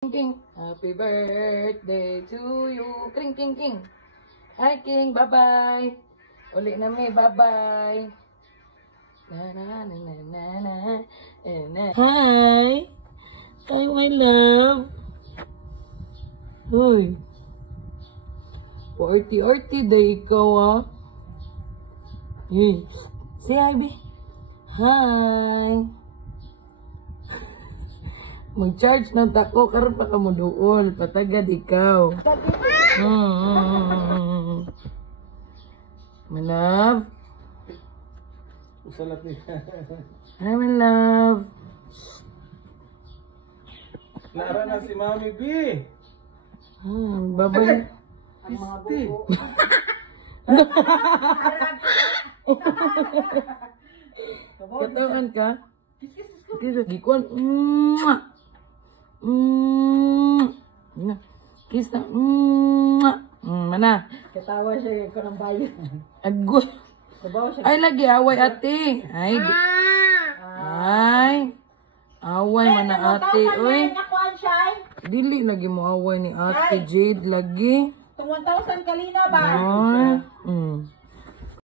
King, happy birthday to you. Kring, king, king. Hi, King. Bye-bye. Uli na may bye-bye. Na, na, na, na, na, na, na. Hi. Hi, my love. Uy. Orty-orty day ikaw, ah. Yay. Say hi, B. Hi. Mag-charge ng tako, karon pa ka mo doon. Patagad ikaw. My love. Hi, my love. Lara na si Mami B. Babay. Pisti. Katawan ka? Gikuan. Kiss na. Mana? Katawa siya ko ng bayan. Agoy. Ay, lagi away ate. Ay. Ay. Away mana ate. Uy. Dili lagi mo away ni ate Jade lagi. Tung 1,000 kalina ba? Ay.